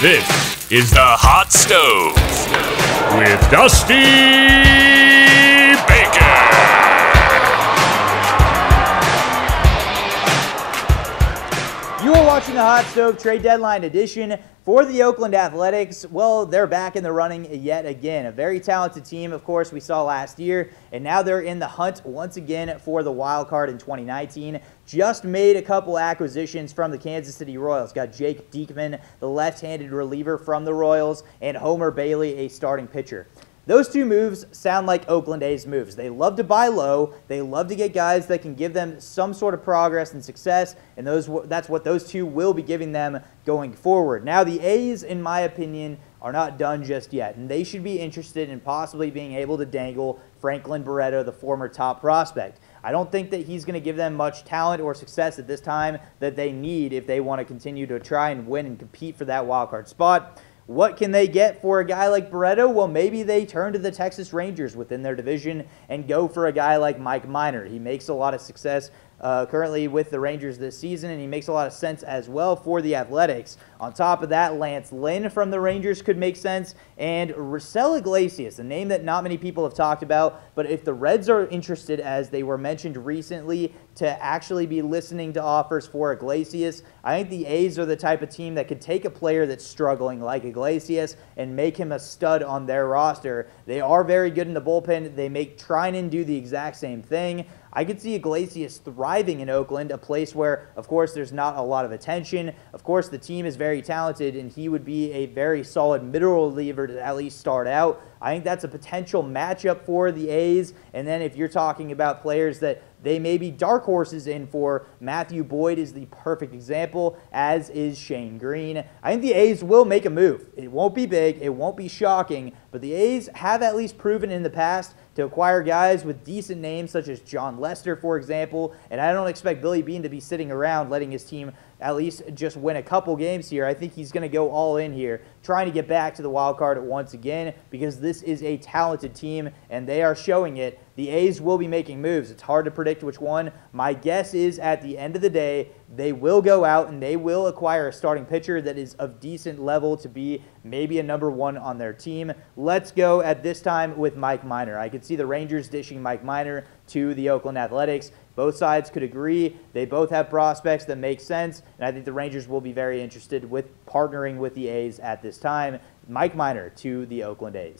This is the Hot Stove with Dusty Baker. You are watching the Hot Stove Trade Deadline Edition for the Oakland Athletics. Well, they're back in the running yet again. A very talented team, of course, we saw last year, and now they're in the hunt once again for the wild card in 2019. Just made a couple acquisitions from the Kansas City Royals. Got Jake Diekman, the left-handed reliever from the Royals, and Homer Bailey, a starting pitcher. Those two moves sound like Oakland A's moves. They love to buy low. They love to get guys that can give them some sort of progress and success, and that's what those two will be giving them going forward. Now, the A's, in my opinion, are not done just yet, and they should be interested in possibly being able to dangle Franklin Barreto, the former top prospect. I don't think that he's going to give them much talent or success at this time that they need if they want to continue to try and win and compete for that wild card spot. What can they get for a guy like Barreto? Well, maybe they turn to the Texas Rangers within their division and go for a guy like Mike Minor. He makes a lot of success currently with the Rangers this season, and he makes a lot of sense as well for the Athletics. On top of that, Lance Lynn from the Rangers could make sense, and Raisel Iglesias, a name that not many people have talked about, but if the Reds are interested, as they were mentioned recently, to actually be listening to offers for Iglesias, I think the A's are the type of team that could take a player that's struggling like Iglesias and make him a stud on their roster. They are very good in the bullpen. They make Trinan do the exact same thing. I could see Iglesias thriving in Oakland, a place where, of course, there's not a lot of attention. Of course, the team is very talented, and he would be a very solid middle reliever to at least start out. I think that's a potential matchup for the A's. And then if you're talking about players that they may be dark horses in for, Matthew Boyd is the perfect example, as is Shane Green. I think the A's will make a move. It won't be big, it won't be shocking, but the A's have at least proven in the past to acquire guys with decent names such as John Lester, for example, and I don't expect Billy Beane to be sitting around letting his team at least just win a couple games here. I think he's going to go all in here, trying to get back to the wild card once again, because this is a talented team, and they are showing it. The A's will be making moves. It's hard to predict which one. My guess is at the end of the day, they will go out and they will acquire a starting pitcher that is of decent level to be maybe a number one on their team. Let's go at this time with Mike Minor. I could see the Rangers dishing Mike Minor to the Oakland Athletics. Both sides could agree. They both have prospects that make sense, and I think the Rangers will be very interested with partnering with the A's at this time. Mike Minor to the Oakland A's.